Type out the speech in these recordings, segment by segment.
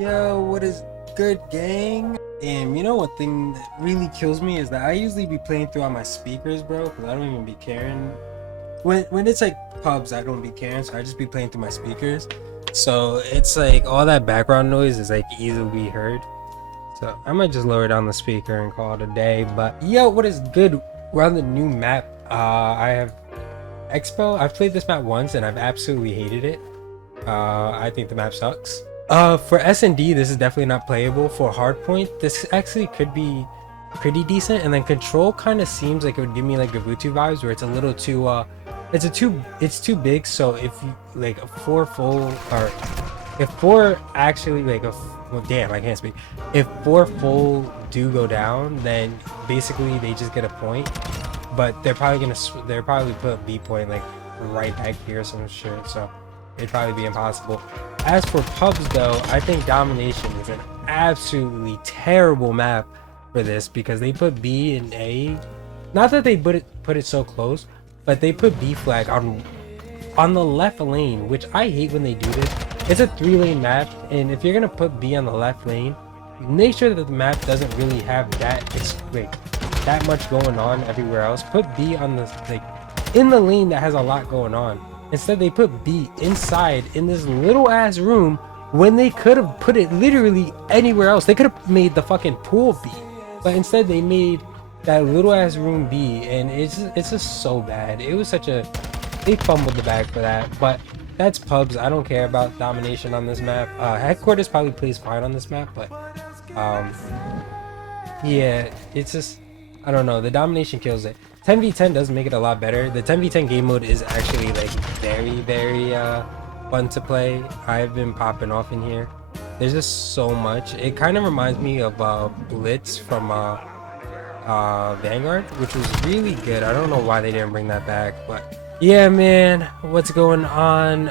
Yo, what is good, gang? And you know what thing that really kills me is that I usually be playing through on my speakers, bro, because I don't even be caring. When it's like pubs, I don't be caring, so I just be playing through my speakers. So it's like all that background noise is like easily heard. So I might just lower down the speaker and call it a day. But yo, what is good? We're on the new map. I have Expo. I've played this map once and I've absolutely hated it. I think the map sucks. For S&D, this is definitely not playable. For hardpoint, this actually could be pretty decent. And then control kind of seems like it would give me like Gavutu vibes, where it's a little too it's too big. So if you like a four full, or if four actually like a well, damn, I can't speak. If four full do go down, then basically they just get a point. But they're probably put B point like right back here or some shit. So it'd probably be impossible. As for pubs though, I think domination is an absolutely terrible map for this, because they put B and A. Not that they put it so close, but they put B flag on the left lane, which I hate when they do this. It's a 3-lane map, and if you're gonna put B on the left lane, make sure that the map doesn't really have that much going on everywhere else. Put B on the in the lane that has a lot going on. Instead, they put B inside in this little ass room when they could have put it literally anywhere else. They could have made the fucking pool B, but instead they made that little ass room B, and it's just so bad. It was such a they fumbled the bag for that. But that's pubs. I don't care about domination on this map. Headquarters probably plays fine on this map, but yeah, it's just I don't know. The domination kills it. 10v10 does make it a lot better. The 10v10 game mode is actually like very fun to play. I've been popping off in here. There's just so much. It kind of reminds me of Blitz from Vanguard, which was really good. I don't know why they didn't bring that back, but yeah, man, what's going on?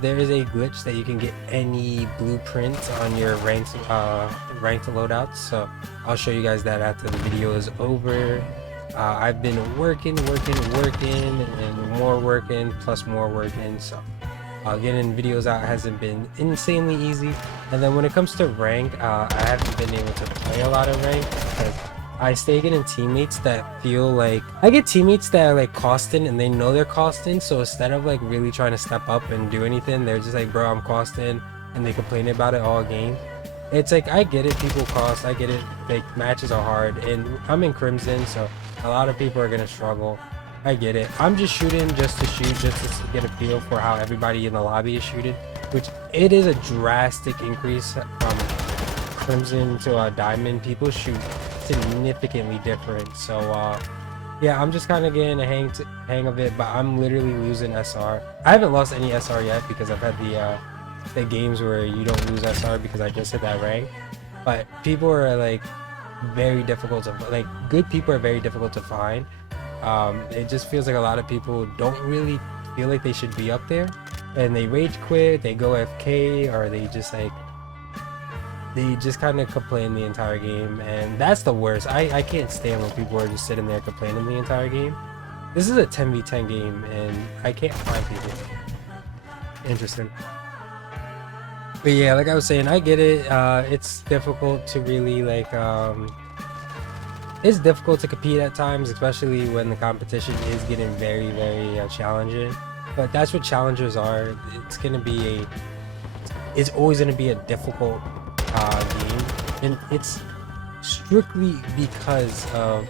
There is a glitch that you can get any blueprint on your ranked loadouts, so I'll show you guys that after the video is over. I've been working and more working plus more working, so getting videos out hasn't been insanely easy. And then when it comes to rank, I haven't been able to play a lot of rank because I stay getting teammates that feel like I get teammates that are like costing and they know they're costing, so instead of like really trying to step up and do anything, they're just like, bro, I'm costing, and they complain about it all game. It's like, I get it, people cost, I get it, like matches are hard, and I'm in Crimson, so a lot of people are gonna struggle. I get it. I'm just shooting just to shoot, just to get a feel for how everybody in the lobby is shooting, which it is a drastic increase from Crimson to Diamond. People shoot significantly different, so yeah, I'm just kind of getting a hang of it, but I'm literally losing SR. I haven't lost any SR yet because I've had the games where you don't lose SR because I just hit that rank. But people are like very difficult to good people are very difficult to find. It just feels like a lot of people don't really feel like they should be up there, and they rage quit, they go FK, or they just kind of complain the entire game, and that's the worst. I can't stand when people are just sitting there complaining the entire game. This is a 10v10 game and I can't find people. Interesting. But yeah, like I was saying, I get it. It's difficult to really it's difficult to compete at times, especially when the competition is getting very challenging. But that's what challengers are. It's always gonna be a difficult game, and it's strictly because of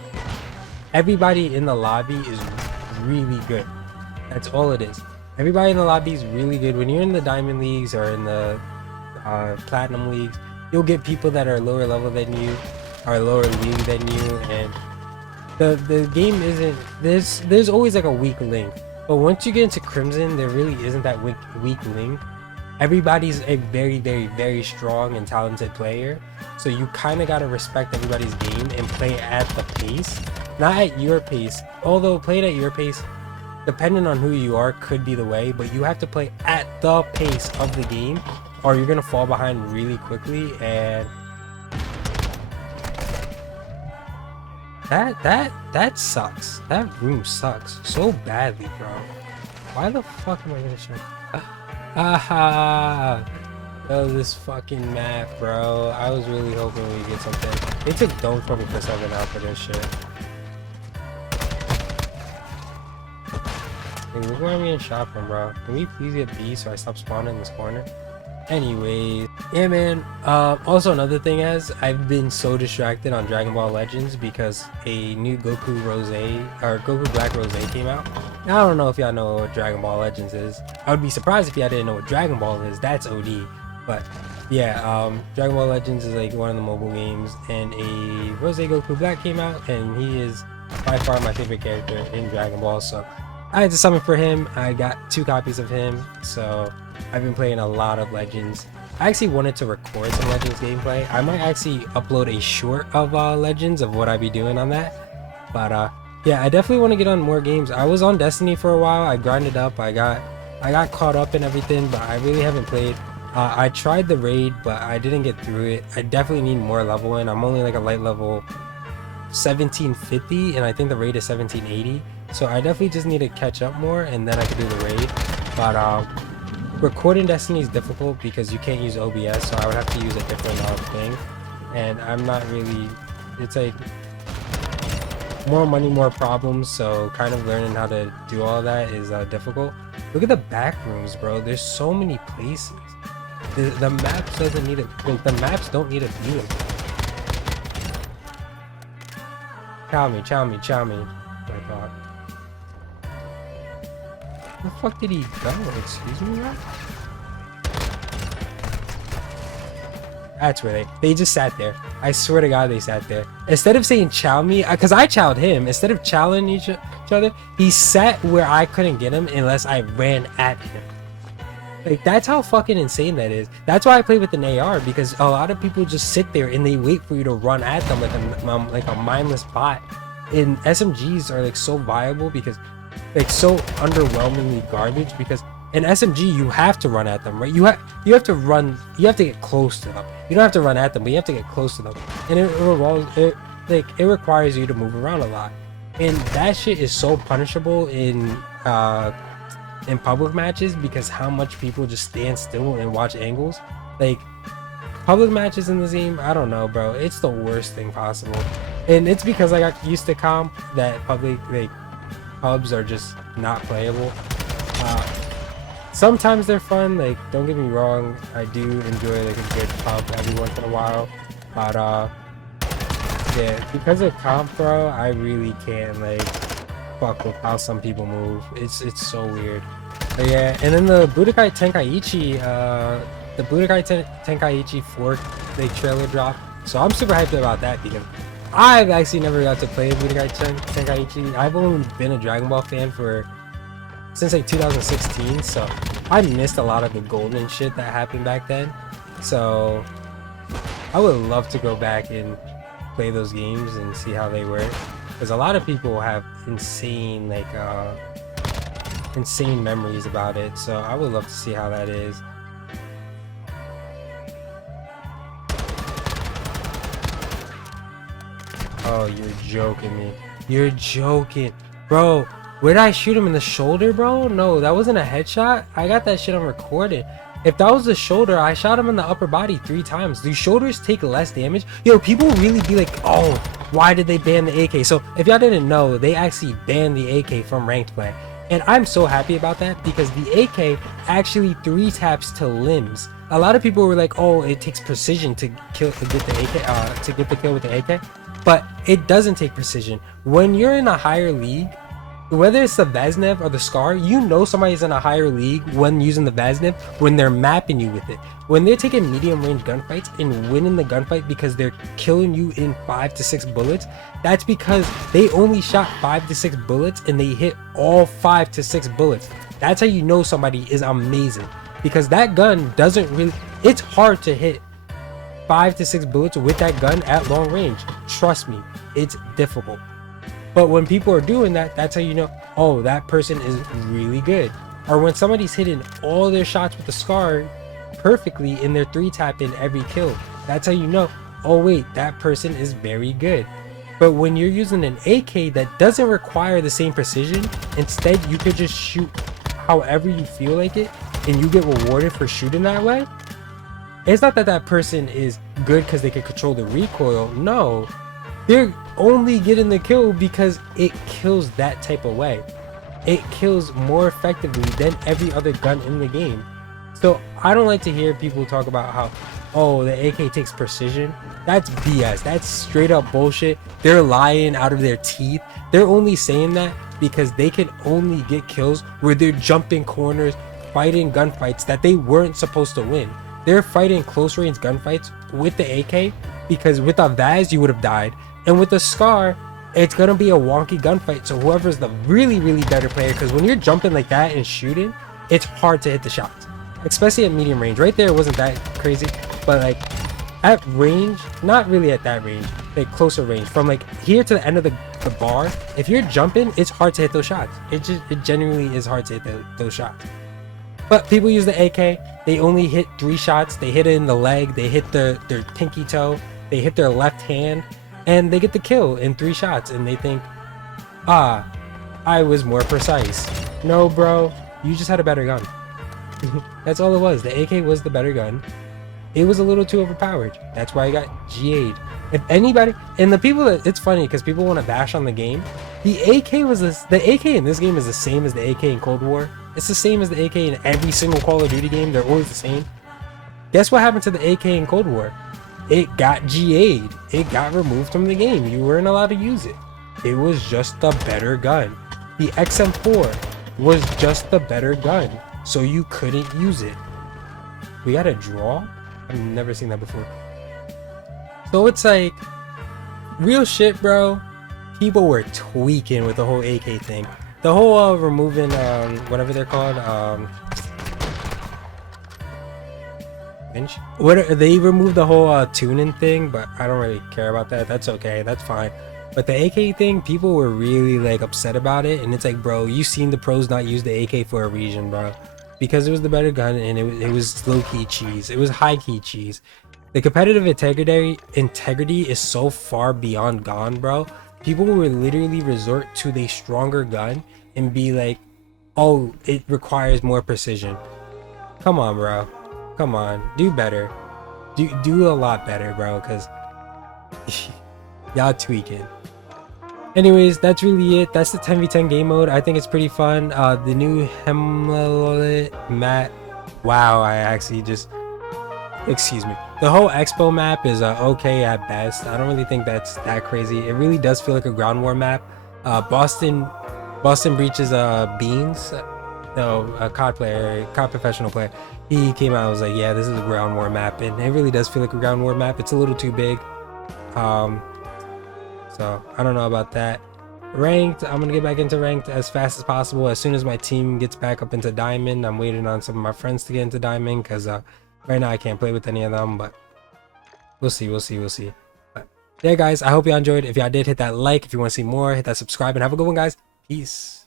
everybody in the lobby is really good. That's all it is. Everybody in the lobby is really good. When you're in the diamond leagues or in the platinum leagues, you'll get people that are lower level than you, or lower league than you, and the game isn't, there's always like a weak link. But once you get into Crimson, there really isn't that weak link. Everybody's a very strong and talented player, so you kind of got to respect everybody's game and play at the pace, not at your pace. Although playing at your pace, depending on who you are, could be the way, but you have to play at the pace of the game or you're gonna fall behind really quickly. And that sucks. That room sucks so badly, bro. Why the fuck am I gonna show? Oh, this fucking map, bro. I was really hoping we'd get something. They took dome from me for 7 out for this shit. Hey, look where I'm getting shot from, bro. Can we please get B so I stop spawning in this corner? Anyways, yeah, man. Also, another thing is I've been so distracted on Dragon Ball Legends because a new Goku Rose or Goku Black Rose came out. Now, I don't know if y'all know what Dragon Ball Legends is. I would be surprised if y'all didn't know what Dragon Ball is. That's OD. But yeah, Dragon Ball Legends is like one of the mobile games, and a Rose Goku Black came out, and he is by far my favorite character in Dragon Ball. So I had to summon for him. I got 2 copies of him, so I've been playing a lot of Legends. I actually wanted to record some Legends gameplay. I might actually upload a short of Legends of what I be doing on that. But yeah, I definitely want to get on more games. I was on Destiny for a while. I grinded up. I got caught up in everything, but I really haven't played. I tried the raid, but I didn't get through it. I definitely need more leveling. I'm only like a light level 1750, and I think the raid is 1780. So I definitely just need to catch up more, and then I can do the raid. But recording Destiny is difficult because you can't use OBS, so I would have to use a different thing. And I'm not really. It's like more money, more problems. So kind of learning how to do all that is difficult. Look at the back rooms, bro. There's so many places. The maps doesn't need it. Like, the maps don't need a view. Chow me. My God. Where the fuck did he go? Excuse me, bro? That's where they just sat there. I swear to God, they sat there. Instead of saying chow me, because I chowed him. Instead of chowing each other, he sat where I couldn't get him unless I ran at him. Like, that's how fucking insane that is. That's why I play with an AR, because a lot of people just sit there and they wait for you to run at them like a mindless bot. And SMGs are like so viable because like so underwhelmingly garbage, because in SMG you have to run at them, right? You have to get close to them. You don't have to run at them, but you have to get close to them. And it requires you to move around a lot. And that shit is so punishable in public matches, because how much people just stand still and watch angles. Like, public matches in this game, I don't know, bro. It's the worst thing possible. And it's because I got used to comp that pubs are just not playable. Sometimes they're fun, like, don't get me wrong, I do enjoy like a good pub every once in a while, but yeah, because of comp, bro, I really can't like fuck with how some people move. It's so weird. But yeah, and then the Budokai Tenkaichi, the Budokai Tenkaichi 4 like trailer drop, so I'm super hyped about that because I've actually never got to play Budokai Tenkaichi. I've only been a Dragon Ball fan since like 2016, so I missed a lot of the golden shit that happened back then. So I would love to go back and play those games and see how they work, because a lot of people have insane like insane memories about it. So I would love to see how that is. Oh, you're joking me. You're joking, bro. Where did I shoot him, in the shoulder, bro? No, that wasn't a headshot. I got that shit on recorded. If that was the shoulder, I shot him in the upper body 3 times. Do shoulders take less damage? Yo, people really be like, oh, why did they ban the AK? So if y'all didn't know, they actually banned the AK from ranked play. And I'm so happy about that, because the AK actually 3 taps to limbs. A lot of people were like, oh, it takes precision to get the AK, to get the kill with the AK. But it doesn't take precision. When you're in a higher league, whether it's the Vaznev or the Scar, you know somebody's in a higher league when using the Vaznev when they're mapping you with it. When they're taking medium range gunfights and winning the gunfight because they're killing you in 5 to 6 bullets, that's because they only shot 5 to 6 bullets and they hit all 5 to 6 bullets. That's how you know somebody is amazing, because that gun doesn't really, it's hard to hit 5 to 6 bullets with that gun at long range. Trust me, it's difficult. But when people are doing that, that's how you know, oh, that person is really good. Or when somebody's hitting all their shots with the Scar perfectly in their 3-tap in every kill, that's how you know, oh wait, that person is very good. But when you're using an AK that doesn't require the same precision, instead you could just shoot however you feel like it, and you get rewarded for shooting that way, It's not that that person is good because they can control the recoil. No, they're only getting the kill because it kills that type of way. It kills more effectively than every other gun in the game. So I don't like to hear people talk about how, oh, the AK takes precision. That's BS. That's straight up bullshit. They're lying out of their teeth. They're only saying that because they can only get kills where they're jumping corners, fighting gunfights that they weren't supposed to win. They're fighting close range gunfights with the AK because with a Vaz you would have died, and with the Scar it's gonna be a wonky gunfight. So whoever's the really better player, because when you're jumping like that and shooting, it's hard to hit the shots, especially at medium range. Right there, it wasn't that crazy, but like at range, not really at that range, like closer range, from like here to the end of the bar, if you're jumping, it's hard to hit those shots. It genuinely is hard to hit those shots. But people use the AK, they only hit 3 shots. They hit it in the leg, they hit their pinky toe, they hit their left hand, and they get the kill in 3 shots, and they think, ah, I was more precise. No, bro, you just had a better gun. That's all it was. The AK was the better gun. It was a little too overpowered. That's why I got GA'd. If anybody, and the people that, it's funny because people want to bash on the game. The AK in this game is the same as the AK in Cold War. It's the same as the AK in every single Call of Duty game. They're always the same. Guess what happened to the AK in Cold War? It got GA'd. It got removed from the game. You weren't allowed to use it. It was just the better gun. The XM4 was just the better gun, so you couldn't use it. We got a draw? I've never seen that before. So it's like, real shit, bro. People were tweaking with the whole AK thing. The whole removing whatever they're called, they removed the whole tuning thing, but I don't really care about that. That's okay, that's fine. But the AK thing, people were really like upset about it, and it's like, bro, you seen the pros not use the AK for a reason, bro, because it was the better gun, and it was low-key cheese. It was high-key cheese. The competitive integrity is so far beyond gone, bro. People will literally resort to the stronger gun and be like, oh, it requires more precision. Come on, bro. Come on, do better. Do a lot better, bro, because y'all tweaking. Anyways, that's really it. That's the 10v10 game mode. I think it's pretty fun. The new Hemlet map. Wow, I actually just... Excuse me. The whole Expo map is okay at best. I don't really think that's that crazy. It really does feel like a ground war map. Boston Breach's Beans, no, a COD professional player, he came out and was like, yeah, this is a ground war map, and it really does feel like a ground war map. It's a little too big. So I don't know about that. Ranked, I'm gonna get back into ranked as fast as possible. As soon as my team gets back up into diamond, I'm waiting on some of my friends to get into diamond, because right now I can't play with any of them, but we'll see. But yeah, guys, I hope y'all enjoyed. If y'all did, hit that like. If you want to see more, hit that subscribe, and have a good one, guys. Peace.